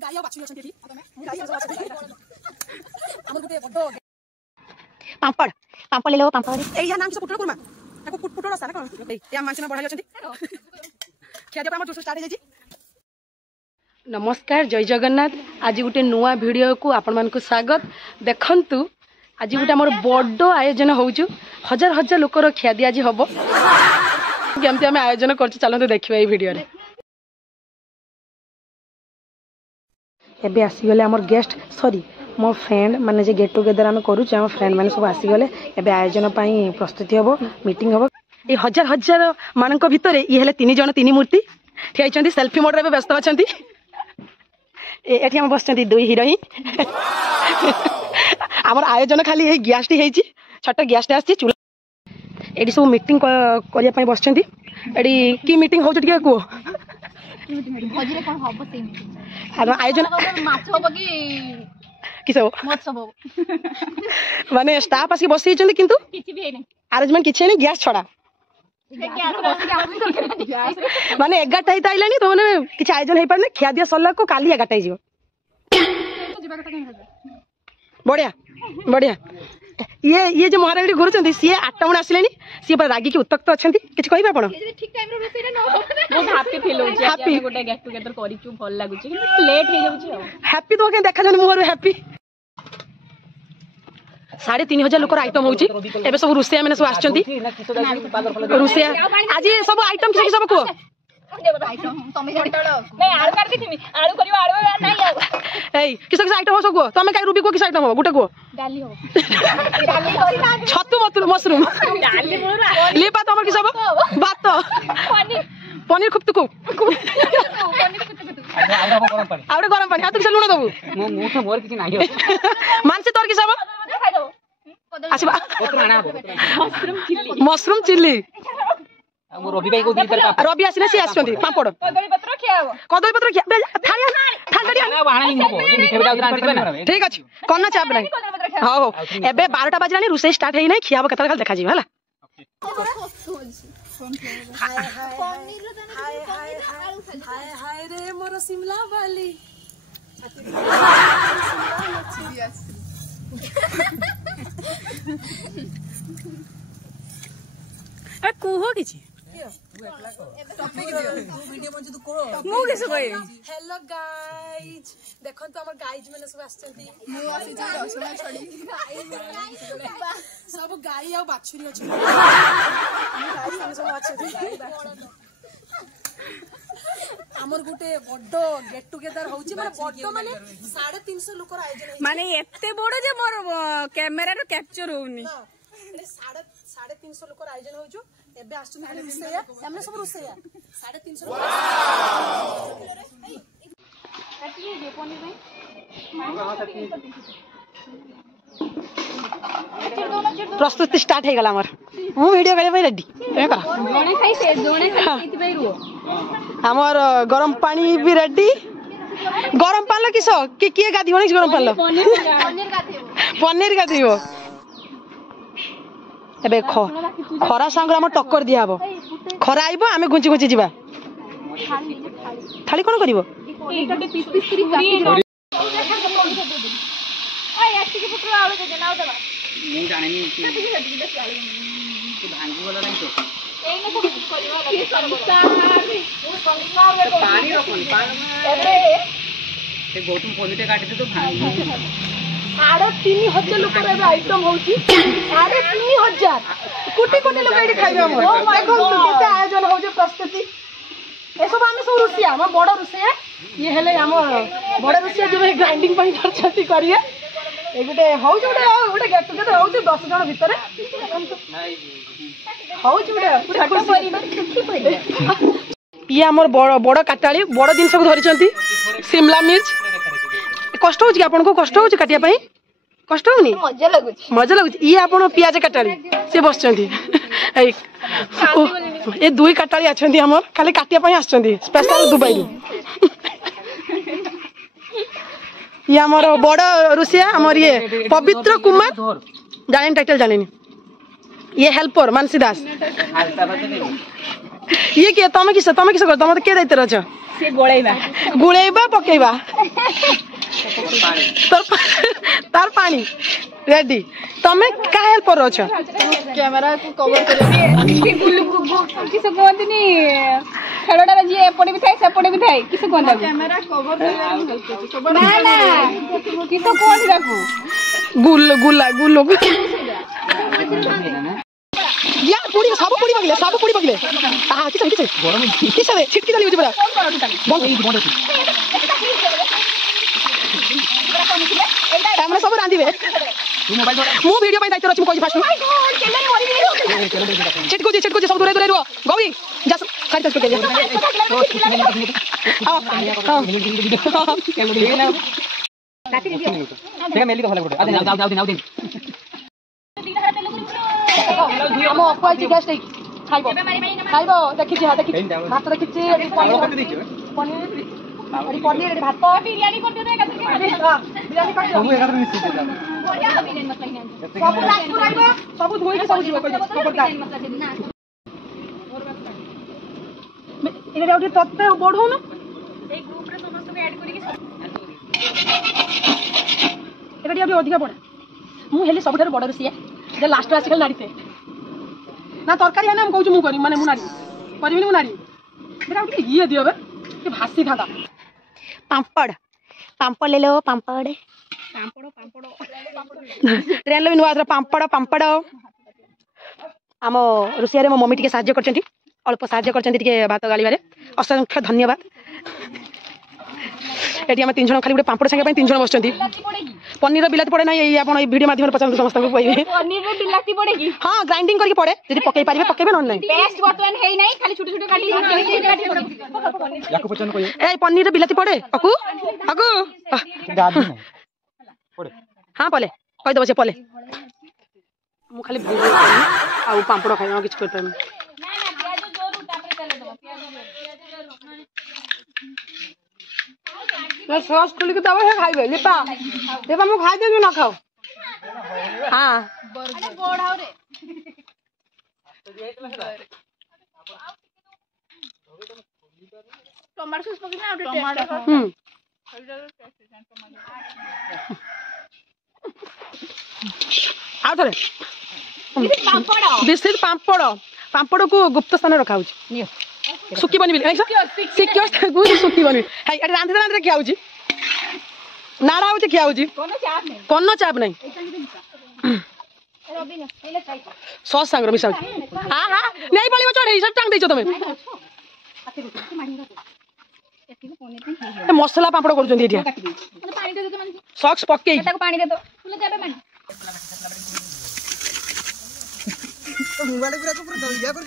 गाई आ बाछुरी अछंती गाई सब अछंती हमर गुटे बड्डो पापड़ पापड़ ले लो पापड़ ए या नाम से पुटरो कुरमा ताको पुटरो रसा ना कोन ए या मानसना बढ़ाई अछंती खिया दे हमर जोश स्टार्ट हे जाई। नमस्कार जय जगन्नाथ। आज गोटे नुआ वीडियो को आपण मान को स्वागत। देखंतु आज गोटे हमर बड्डो आयोजन होउछु, हजार हजार लोकर खिया दि आज हबो केमती हम आयोजन करछु, चलंतु देखिबा ए वीडियो रे। एबे आसी गले हमर गेस्ट सॉरी मो फ्रेंड माने जे गेट टुगेदर हम करू हम फ्रेंड माने सब आसी गले। एबे आयोजन पई प्रस्तुति हबो, मीटिंग हबो। ए हजार हजार मानक भितर ये हेले तीन जण तीन मूर्ति ठिया छथि, सेल्फी मोड रे व्यस्त अछथि। एठी हम बसचंती दुई हिरोइन हमर आयोजन खाली ए गैस टी हेची, छोट गैस टी आछि चूल्हा एडी सब मीटिंग करिया पई बसचंती। एडी की मीटिंग होछ टिके को भोजी रे कोन हबो सेम आयोजन माछ हबो कि सब महोत्सव हबो माने स्टाफ आसी बसई छथि किंतु किछि भी हेने अरेंजमेंट किछि नै, गैस छडा माने 11टा ही आइलानी तो माने किछि आयोजन हे परने खिया दिया सरला को काली 11टा ही जीव। बढ़िया बढ़िया। ये जो महारानी घुरुचंती सी 8टा मन आसिलेनी, सी पर रागी के उत्तक्त अछंती। किछ कहबे आपण ठीक टाइम रे रोसई रे न बहुत हैप्पी फील होची हैप्पी गोटे गेट टुगेदर करिचू, भल लागुची कि लेट हे जाउची। हैप्पी तो के देखा जन मुहर हैप्पी 3500 लोकर आइटम होची। एबे सब रुसिया माने सब आछंती रुसिया आज सब आइटम किछ सब को आइटम तमे जणतलो नहीं आलू काट दिथिमी आलू करियो आलू नहीं आ ए किछ किछ आइटम हो सब को तमे काई रुबी को किछ आइटम हो गुटे को डाली हो डाली छतु मशरूम डाली मोरा लेपा तमर कि सब भात पनीर पनीर खुप्तु को आउडे गरम पानी हाथ से लुण दबु मो तो मोर किछ नाही हो मानसी तोर कि सब खाइ दबो आसीबा मशरूम मशरूम चिल्ली मो रवि भाई को दी तर रवि आसीने से आछंती पापड़ कदली पत्र खियाबो थाली थाली ना वाहना नहीं हो ये मिठे बेटा उतरा आंटी ना ठीक अछि कोना चाप नहीं हां एबे 12टा बजलानी रुसई स्टार्ट हेइ नै, खियाबो केतरा खाली देखा जी हला। हाय हाय रे मोर शिमला वाली ए कुहो किछि वीडियो बन तू को मु केसे कहि हेलो गाइज देखो तो हमर गाइज माने सब आछंती मु आसी जे रसना छडी सब गाई आ बाछुरी अछि गाई सब आछंती हमर गुटे बड्डो गेट टुगेदर होउची माने बड्डो माने 350 लोकर आयोजन माने एते बडो जे मोर कैमरा रो कैप्चर होउनी 350 लोकर आयोजन होउछु। एबे आछन खाली रुसैया हमने सब रुसैया 350 काटिए जे पनी में प्रस्तुति स्टार्ट हे गला हमर मु वीडियो करे भाई रेडी ए कर जोणे खाइ से जोणे खाइ इति भाई रुओ हमर गरम पानी भी रेडी। गरम पानी किसो के गादी होनी गरम पानी पनीर गादीबो एबे खरा संग हम टक्कर दिया हबो, खरा आइबो आमे गुंची गुंची जीवा। थाली कोन करिवो एटा के पीस पीस करी काटी दो ओय एटी के पुत्र आलो दे नाउ दबा मु जाने नहीं कि भांगी वाला नहीं तो एई ने सब करिवो पानी रखोनी पानी एबे से गौतम पनीर काटी दे तो भांगी 3500 लोकर एबे आइटम होउची 3500 कोटी कोटी लोक एडी खाइबे हम देखो केते आयोजन होउची प्रस्तुति ए सब आमे सब रुसिया हम बड़ रुसिया ये हेले हम बड़ रुसिया जे ग्राइंडिंग पई खर्चती करिए ए गुटे होउची गुटे गेट टुगेदर होउची 10 जण भितरे होउची गुटे छोट परिवार सुखी परिवार। ये हमर बड़ काटाली बड़ दिन सब धरिचंती शिमला मिर्च कष्ट होउची आपन को कष्ट होउची काटिया पई कष्ट होउनी मजा लागुची ये आपन पियाज काटाली से बसचंती ए दुई काटाली अछंती हमर खाली काटिया पई आछंती स्पेशल दुबई ये हमर बड़ रुसिया हमर ये पवित्र कुमार जाने टाइटल जाने ये हेल्पर मानसी दास ये के तमे किस कर तमे के दायित्व रह से गोळेबा गुळेबा पकेबा तार पानी रेडी तमे का हेल्प कर छ कैमरा को कवर करे किसे कहंतनी खेलडा जे एपटे भी थाए सेपटे भी थाए किसे कहंता कैमरा कवर करे ना ना किसे कहंता को गुल गुला गुलो या पूरी सब पूरी बगले हां किसे रे छिटकी चली पूरा बंद कैमरा सब रांधिबे तू मोबाइल मु वीडियो ପାଇଁ ଦାୟିତ୍ୱ ଅଛି ମୁଁ କହିଛି ଫାଷ୍ଟ ଚିଟକୁଛି ସବୁ ଦୂରେ ରୁହ ଗୌରୀ ଯା ଖାଇ ଚାଲ ଟିକେ ठीक है मेली तो भले गुड आ जाओ दे ଆମ ଅପୁ ଆଇଛି ଗେଷ୍ଟ ଖାଇବ ଦେଖିଛି ହଁ ଦେଖିଛି ଭାତ ଦେଖିଛି पनीर भात बिरयानी कर दे बिरयानी कर सब एकादर निश्चित है सब लास्ट आइबो सब धोई के सब जीव एटा उठी तत्ते बढौ न ए ग्रुप रे समस्त को ऐड करी के एटा उठी अधिक बड मु हेली सबठार बड रसिया जे लास्ट आसिकल नाडीते ना तरकारी है ना हम कहू मु करी माने मु नाडी करबिनी मु नाडी एटा उठी ये दियो बे के भासी थांदा पापड़ ले लो पापड़ ट्रेन लो नुआ पापड़ आम रोषिया मो मम्मी टे साहाଯ୍य करछंती अल्प साहाଯ୍य करछंती टिके भात गालिबारे असंख्य धन्यवाद एटी हम 3 जण खाली गोटे पापड़ संगे पई 3 जण बसचंती पनीर बिलाती पड़े ना ये आपण ए वीडियो माध्यम पचास समस्त को कहबे पनीर रे बिलाती पड़ेगी हां ग्राइंडिंग करके पड़े यदि पकई पारिबे पकेबे न नहीं पेस्ट बर्तमान हेई नहीं खाली छोटे छोटे काटी याको पचन को ए पनीर रे बिलाती पड़े अकु गादी नहीं पड़े हां पले कहि दबो से पले मु खाली वीडियो आ पापड़ खाइबा किछ कर पाइम मैं सॉस खुल के दबा है खाइबे लेपा मु खाइ दे ना खाओ हां अरे बोढ़ाओ रे टमाटर सॉस पके ना टमाटर आ थरे दिस इज पापड़ को गुप्त स्थान रखा होची सुकी बनी बिल सिक्योर सुकी बनी हाय अरे रांधे क्या होची नाड़ा होची क्या होची कोनो चाप नहीं सॉस सांग मिसा हां नहीं बोली चढ़े सब टांग देछो तमे मसला पापड़ कर जंदी एटिया पानी दे दो मन सॉक्स पक्के एटा को पानी दे दो फुले जाबे मन तो मोबाइल पूरा को पूरा दलिया कर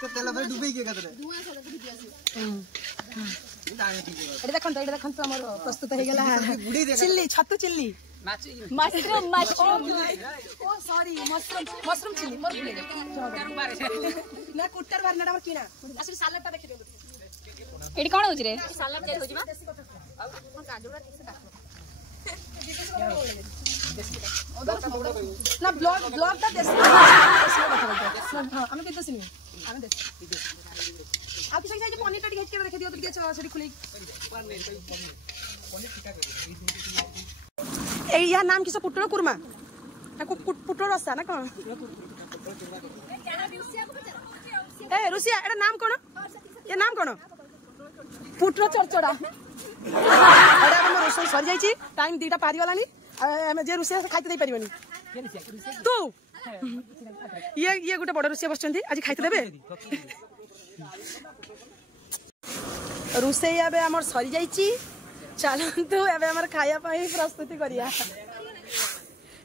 तो तेल भरे डुबई के कतरे एटा देखन तो हमर प्रस्तुत हे गेला चिल्ली छत्तू चिल्ली मशरूम ओ सॉरी मशरूम चिल्ली मोर भूल ना कुट्टर भरनाडा हमर कीना असली सालाडटा देखि दे एडी कोन होछ रे सालाड जे होजिबा हां काजूरा ठीक से काटो ना ब्लॉग ता देसी हां हमें कितना सिनी हमें देसी आप किसी से पनीर टा घेच के देख दियो तो के सड़ी खुली ए या नाम किस पुटरो कुरमा ना पुटरो रसा ना कोन ए रुसिया एटा नाम कोन ये नाम कोन पुटरो चरचड़ा अरे हम रोसई सर जाई छी टाइम 2टा पारी वालानी हम जे रुसिया खाइते दे परिबनी तू ये गोटे बड़ रुसिया बसचंदी आज खाइते देबे रुसई एबे हमर सरी जाई छी चलंतु एबे हमर खाया पई प्रस्तुति करिया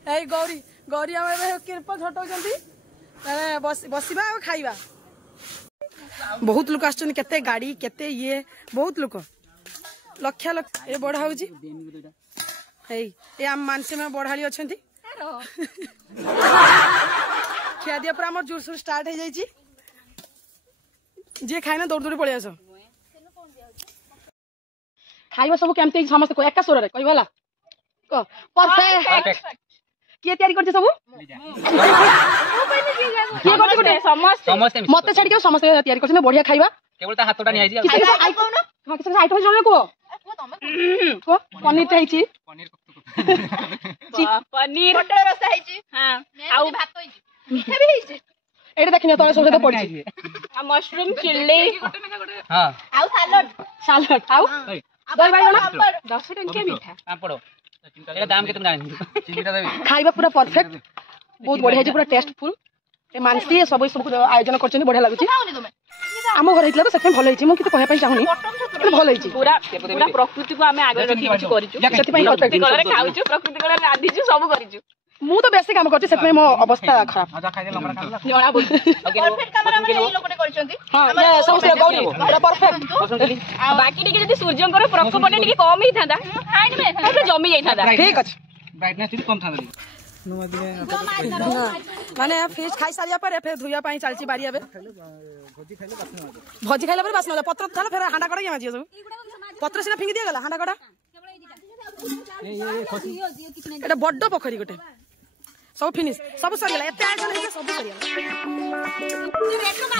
ए गौरी हम एबे किरप झटो जंदी बसिबा और खाइबा बहुत लोक आछन केते गाड़ी केते ये बहुत लोक लक्ष्य ए बड़ा होजी ए आम मानसे में बढ़ाली अछंती खिया दिया पर हमर जोर स्टार्ट हो जाई छी जे खाइना दौड़ दौड़ पळे आसो खाइबा सब केमते समस्त को एका सोर रे कहि भला को परफेक्ट के तयारी करछे सब के करछे गुटे समस्त मते छाडी के समस्त तयारी करछे बढ़िया खाइबा केवल ता हातटा नि आइजी हां किसी आइटम जणे को पनीर चाहिए पनीर पनीर पटल रसा ହେଇଛି हां ଆଉ ଭାତ ହେଇଛି ମିଠା ବି ହେଇଛି एटे देखिने तले सब तो पड़ी आ मशरूम चिल्ली हां ଆଉ ସାଲଡ सालड आउ दही बाइगण 10 टंकिया मीठा पापड़ एटा दाम केते जानि चिलीटा देबी खाइबा पूरा परफेक्ट बहुत बढ़िया है पूरा टेस्टफुल ए मानसी सब आयोजन करछनी बढ़िया लागुची ଖାଉନି ତମେ आम घर होइतला तो सेते भल होइची मु किते कहया पई चाहुनी भल होइची पूरा पूरा प्रकृति को आमे आगे रखि किछ करिछु सेति पई परफेक्ट कलर खाउछु प्रकृति कलर रांधिछु सब करिछु मु तो बेसी काम करछि सेते मो अवस्था खराब आजा खाइ दे लंगड़ा काला जणा बोल परफेक्ट कामरा हमरे एई लोकटे करछंती हां ये सब से गौरी पूरा परफेक्ट बाकी टिके जदी सूर्यंकर प्रकोपटे टिके कम ही थांदा हाइट में ताले जमी जाई थांदा ठीक अछि ब्राइटनेस टिके कम थांदा माने फिश खाई सारिया पर फिर धुइया पाई चलची बारी आबे भोजी खाइला पर बासना पत्र थाना फिर हांडा कड़ा के माजी सब पत्र सिना फिंगी दिया गला हांडा कड़ा एटा बड्ड पोखरी गोटे सब फिनिश सब सरी गला एते आयोजन हे सब सरी गला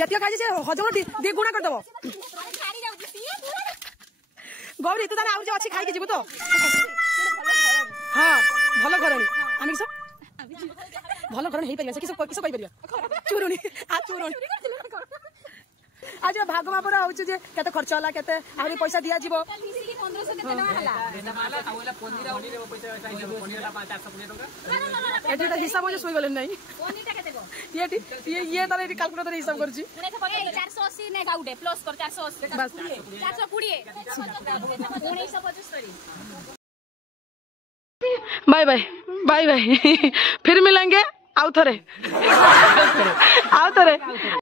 जतिया खाजी से हजम दे गुणा कर दबो गौरी तू ताने आउ जे अछि खाई के जीबो तो हां भलो घरणी आमी सब भलो घरणी हे परिया से किस कहि परिया चुरुनी आ चुरुनी आज भाग मापर आउछ जे केते खर्च होला केते आहुरी पैसा दिया जीवो 1500 केते टका हला एटी हिसाब जे सोई गले नै पनीरटा केते गो ये तारे कैलकुलेटर हिसाब करछि 480 ने गाउडे प्लस कर 480 बस 420 1975 बाय बाय बाय बाय फिर मिलेंगे आउ थरे